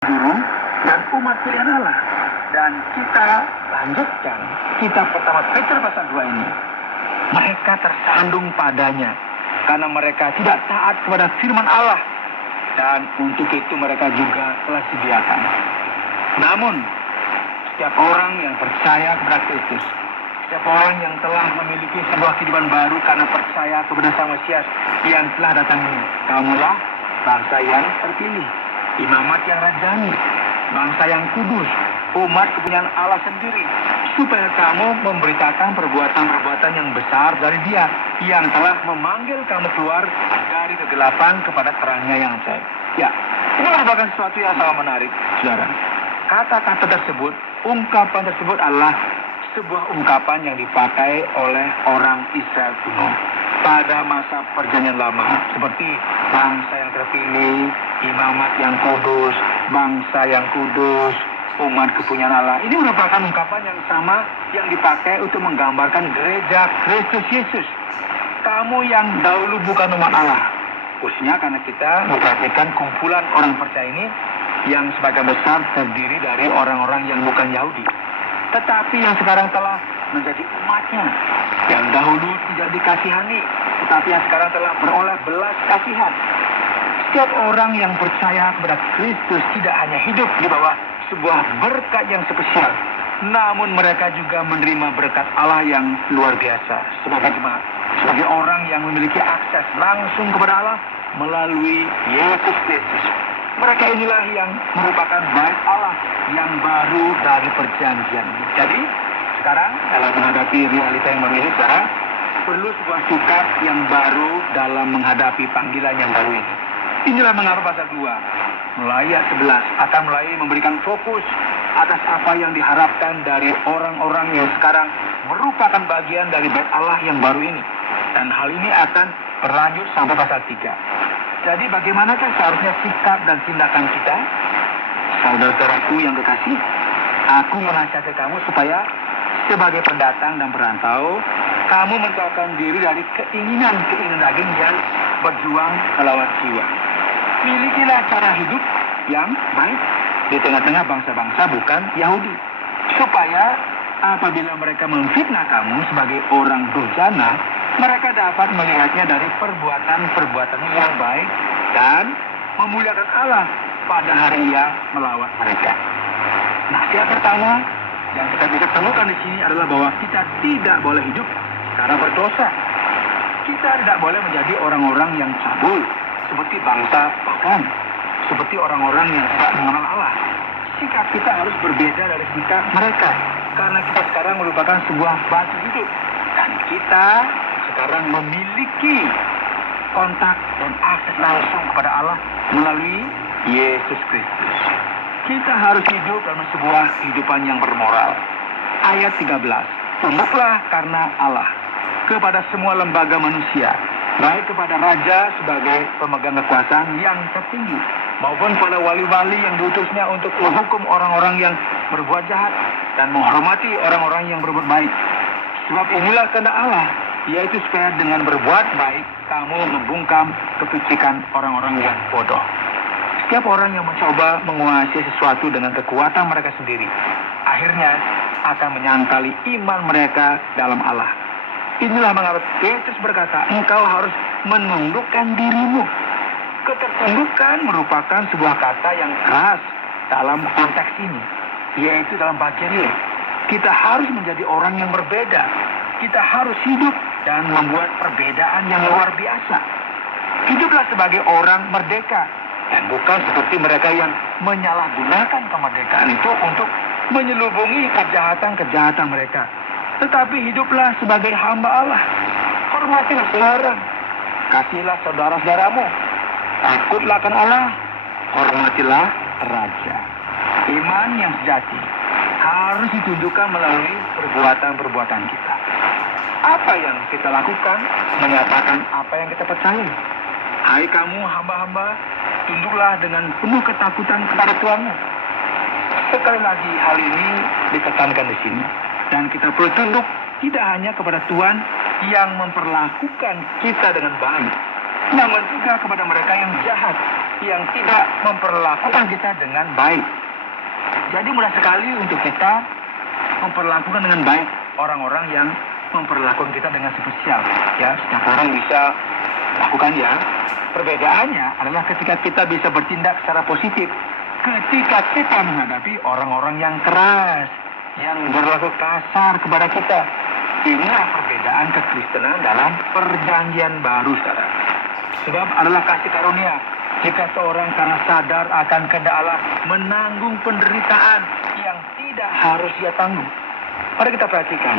guru dan umat pilihan Allah. Dan kita lanjutkan kitab pertama Petrus pasal 2 ini. Mereka tersandung padanya karena mereka tidak taat kepada firman Allah, dan untuk itu mereka juga telah disediakan. Namun setiap orang yang percaya kepada Kristus, setiap orang yang telah memiliki sebuah kehidupan baru karena percaya kepada Sang Mesias yang telah datang ini, kamulah bangsa yang terpilih, imamat yang rajani, bangsa yang kudus, umat kepunyaan Allah sendiri, supaya kamu memberitakan perbuatan-perbuatan yang besar dari Dia yang telah memanggil kamu keluar dari kegelapan kepada terangnya yang ajaib. Ya, ini merupakan sesuatu yang sangat menarik, saudara. Kata-kata tersebut, ungkapan tersebut adalah sebuah ungkapan yang dipakai oleh orang Israel kuno pada masa perjanjian lama, seperti bangsa yang terpilih, imamat yang kudus, bangsa yang kudus, umat kepunyaan Allah. Ini merupakan ungkapan yang sama yang dipakai untuk menggambarkan gereja Kristus Yesus. Kamu yang dahulu bukan umat Allah, khususnya karena kita memperhatikan kumpulan orang percaya ini yang sebagian besar terdiri dari orang-orang yang bukan Yahudi, tetapi yang sekarang telah menjadi umatnya, yang dahulu tidak dikasihani, tetapi yang sekarang telah beroleh belas kasihan. Setiap orang yang percaya kepada Kristus tidak hanya hidup di bawah sebuah berkat yang spesial, namun mereka juga menerima berkat Allah yang luar biasa sebagai jemaat, sebagai orang yang memiliki akses langsung kepada Allah melalui Yesus Kristus. Mereka inilah yang merupakan bait Allah yang baru dari perjanjian ini. Jadi sekarang dalam menghadapi realita yang baru ini, saudara, perlu sebuah sikap yang baru dalam menghadapi panggilan yang baru ini. Inilah mengapa pasal 2 mulai ayat 11 akan mulai memberikan fokus atas apa yang diharapkan dari orang-orang yang sekarang merupakan bagian dari bait Allah yang baru ini. Dan hal ini akan berlanjut sampai pasal 3. Jadi bagaimanakah seharusnya sikap dan tindakan kita? Saudara-saudaraku yang kekasih, aku menasihati kamu supaya sebagai pendatang dan perantau, kamu menjauhkan diri dari keinginan daging yang berjuang melawan jiwa. Milikilah cara hidup yang baik di tengah-tengah bangsa-bangsa bukan Yahudi, supaya apabila mereka memfitnah kamu sebagai orang durjana, mereka dapat melihatnya dari perbuatan-perbuatan yang baik dan memuliakan Allah pada hari Ia melawat mereka. Nasihat pertama yang kita bisa temukan di sini adalah bahwa kita tidak boleh hidup secara berdosa. Kita tidak boleh menjadi orang-orang yang cabul seperti bangsa pagan, seperti orang-orang yang tidak mengenal Allah. Sikap kita harus berbeda dari sikap mereka, karena kita sekarang merupakan sebuah batu hidup, dan kita sekarang memiliki kontak dan akses langsung kepada Allah melalui Yesus Kristus. Kita harus hidup dalam sebuah kehidupan yang bermoral. Ayat 13, tunduklah karena Allah kepada semua lembaga manusia, baik kepada raja sebagai pemegang kekuasaan yang tertinggi, maupun pada wali-wali yang diutusnya untuk menghukum orang-orang yang berbuat jahat dan menghormati orang-orang yang berbuat baik. Sebab inilah kehendak Allah, yaitu supaya dengan berbuat baik kamu membungkam kepicikan orang-orang yang bodoh. Setiap orang yang mencoba menguasai sesuatu dengan kekuatan mereka sendiri, akhirnya akan menyangkali iman mereka dalam Allah. Inilah mengapa Petrus berkata, engkau harus menundukkan dirimu. Ketertundukan merupakan sebuah kata yang keras dalam konteks ini, yaitu dalam bagian ini. Kita harus menjadi orang yang berbeda. Kita harus hidup dan membuat perbedaan yang luar biasa. Hiduplah sebagai orang merdeka, dan bukan seperti mereka yang menyalahgunakan kemerdekaan itu untuk menyelubungi kejahatan-kejahatan mereka. Tetapi hiduplah sebagai hamba Allah. Hormatilah saudara, kasihilah saudara-saudaramu, takutlah akan Allah, hormatilah raja. Iman yang sejati harus ditunjukkan melalui perbuatan-perbuatan kita. Apa yang kita lakukan menyatakan apa yang kita percayai. Hai kamu hamba-hamba, tunduklah dengan penuh ketakutan kepada Tuhanmu. Sekali lagi hal ini ditekankan di sini, dan kita perlu tunduk tidak hanya kepada Tuhan yang memperlakukan kita dengan baik, namun juga kepada mereka yang jahat, yang tidak memperlakukan kita dengan baik. Jadi mudah sekali untuk kita memperlakukan dengan baik orang-orang yang memperlakukan kita dengan spesial. Ya, setiap orang bisa lakukan ya. Perbedaannya adalah ketika kita bisa bertindak secara positif. Ketika kita menghadapi orang-orang yang keras, yang berlaku kasar kepada kita. Inilah perbedaan kekristenan dalam perjanjian baru, saudara. Sebab adalah kasih karunia. Jika seorang karena sadar akan kehendak Allah menanggung penderitaan yang tidak harus dia tanggung. Mari kita perhatikan.